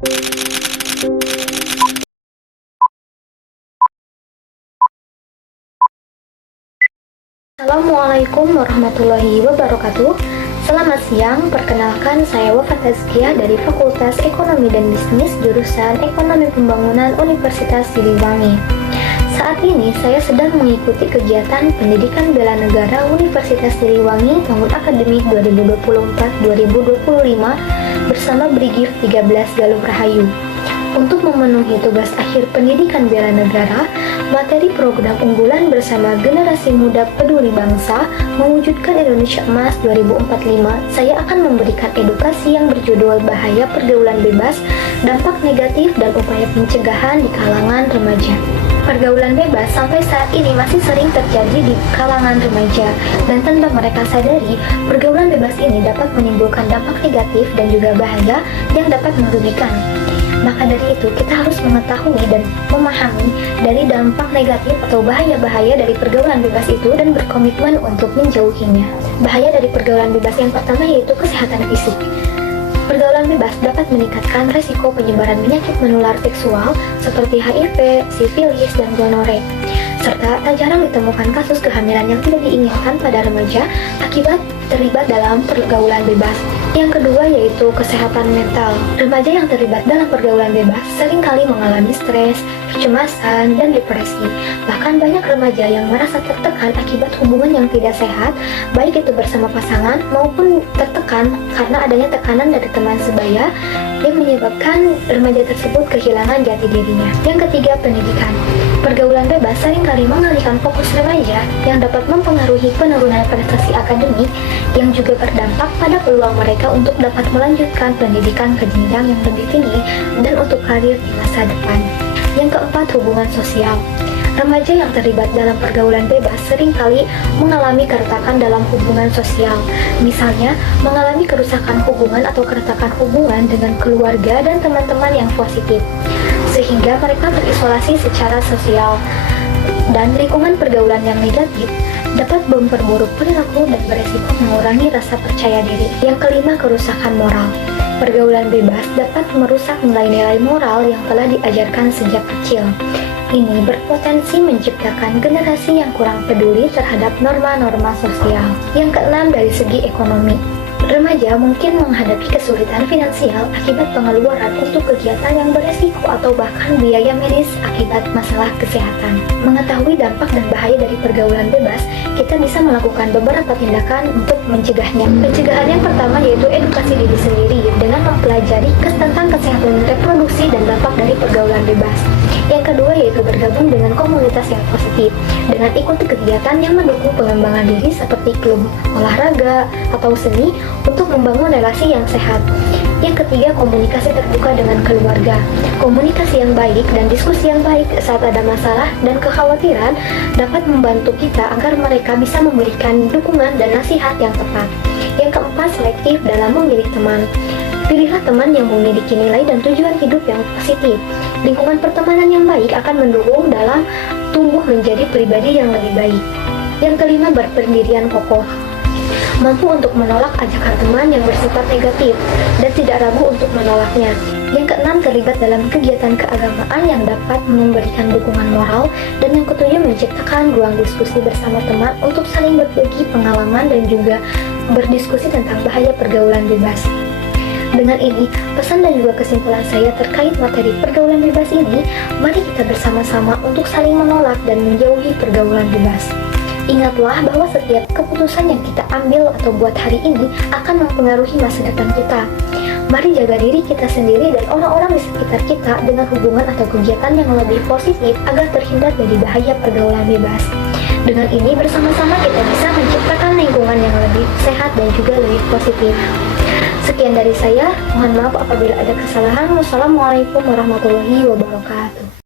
Assalamualaikum warahmatullahi wabarakatuh. Selamat siang, perkenalkan saya Wafa Tazkiyah dari Fakultas Ekonomi dan Bisnis jurusan Ekonomi Pembangunan Universitas Siliwangi. Saat ini saya sedang mengikuti kegiatan Pendidikan Bela Negara Universitas Siliwangi tahun akademik 2024-2025 bersama Brigif 13 Galuh Rahayu. Untuk memenuhi tugas akhir pendidikan bela negara, materi program unggulan bersama generasi muda peduli bangsa mewujudkan Indonesia Emas 2045, saya akan memberikan edukasi yang berjudul Bahaya Pergaulan Bebas, Dampak Negatif dan Upaya Pencegahan di kalangan remaja. Pergaulan bebas sampai saat ini masih sering terjadi di kalangan remaja, dan tanpa mereka sadari, pergaulan bebas ini dapat menimbulkan dampak negatif dan juga bahaya yang dapat merugikan. Maka dari itu, kita harus mengetahui dan memahami dari dampak negatif atau bahaya-bahaya dari pergaulan bebas itu dan berkomitmen untuk menjauhinya. Bahaya dari pergaulan bebas yang pertama yaitu kesehatan fisik. Pergaulan bebas dapat meningkatkan resiko penyebaran penyakit menular seksual seperti HIV, sifilis, dan gonore. Serta tak jarang ditemukan kasus kehamilan yang tidak diinginkan pada remaja akibat terlibat dalam pergaulan bebas. Yang kedua yaitu kesehatan mental. Remaja yang terlibat dalam pergaulan bebas seringkali mengalami stres, kecemasan, dan depresi. Bahkan banyak remaja yang merasa tertekan akibat hubungan yang tidak sehat, baik itu bersama pasangan maupun tertekan karena adanya tekanan dari teman sebaya yang menyebabkan remaja tersebut kehilangan jati dirinya. Yang ketiga, pendidikan. Pergaulan bebas seringkali mengalihkan fokus remaja yang dapat mempengaruhi penurunan prestasi akademik yang juga berdampak pada peluang mereka untuk dapat melanjutkan pendidikan ke jenjang yang lebih tinggi dan untuk karir di masa depan. Yang keempat, hubungan sosial. Remaja yang terlibat dalam pergaulan bebas seringkali mengalami keretakan dalam hubungan sosial. Misalnya, mengalami kerusakan hubungan atau keretakan hubungan dengan keluarga dan teman-teman yang positif, sehingga mereka terisolasi secara sosial. Dan lingkungan pergaulan yang negatif dapat memperburuk perilaku dan beresiko mengurangi rasa percaya diri. Yang kelima, kerusakan moral. Pergaulan bebas dapat merusak nilai-nilai moral yang telah diajarkan sejak kecil. Ini berpotensi menciptakan generasi yang kurang peduli terhadap norma-norma sosial. Yang keenam, dari segi ekonomi. Remaja mungkin menghadapi kesulitan finansial akibat pengeluaran untuk kegiatan yang beresiko atau bahkan biaya medis akibat masalah kesehatan. Mengetahui dampak dan bahaya dari pergaulan bebas, kita bisa melakukan beberapa tindakan untuk mencegahnya. Pencegahan yang pertama yaitu edukasi diri sendiri dengan mempelajari tentang kesehatan reproduksi dan dampak dari pergaulan bebas. Yang kedua yaitu bergabung dengan komunitas yang positif dengan ikuti kegiatan yang mendukung pengembangan diri seperti klub olahraga atau seni untuk membangun relasi yang sehat. Yang ketiga, komunikasi terbuka dengan keluarga. Komunikasi yang baik dan diskusi yang baik saat ada masalah dan kekhawatiran dapat membantu kita agar mereka bisa memberikan dukungan dan nasihat yang tepat. Yang keempat, selektif dalam memilih teman. Pilihlah teman yang memiliki nilai dan tujuan hidup yang positif. Lingkungan pertemanan yang baik akan mendukung dalam tumbuh menjadi pribadi yang lebih baik. Yang kelima, berpendirian kokoh. Mampu untuk menolak ajakan teman yang bersifat negatif dan tidak ragu untuk menolaknya. Yang keenam, terlibat dalam kegiatan keagamaan yang dapat memberikan dukungan moral. Dan yang ketujuh, menciptakan ruang diskusi bersama teman untuk saling berbagi pengalaman dan juga berdiskusi tentang bahaya pergaulan bebas. Dengan ini, pesan dan juga kesimpulan saya terkait materi pergaulan bebas ini, mari kita bersama-sama untuk saling menolak dan menjauhi pergaulan bebas. Ingatlah bahwa setiap keputusan yang kita ambil atau buat hari ini akan mempengaruhi masa depan kita. Mari jaga diri kita sendiri dan orang-orang di sekitar kita dengan hubungan atau kegiatan yang lebih positif agar terhindar dari bahaya pergaulan bebas. Dengan ini bersama-sama kita bisa menciptakan lingkungan yang lebih sehat dan juga lebih positif. Sekian dari saya, mohon maaf apabila ada kesalahan. Wassalamualaikum warahmatullahi wabarakatuh.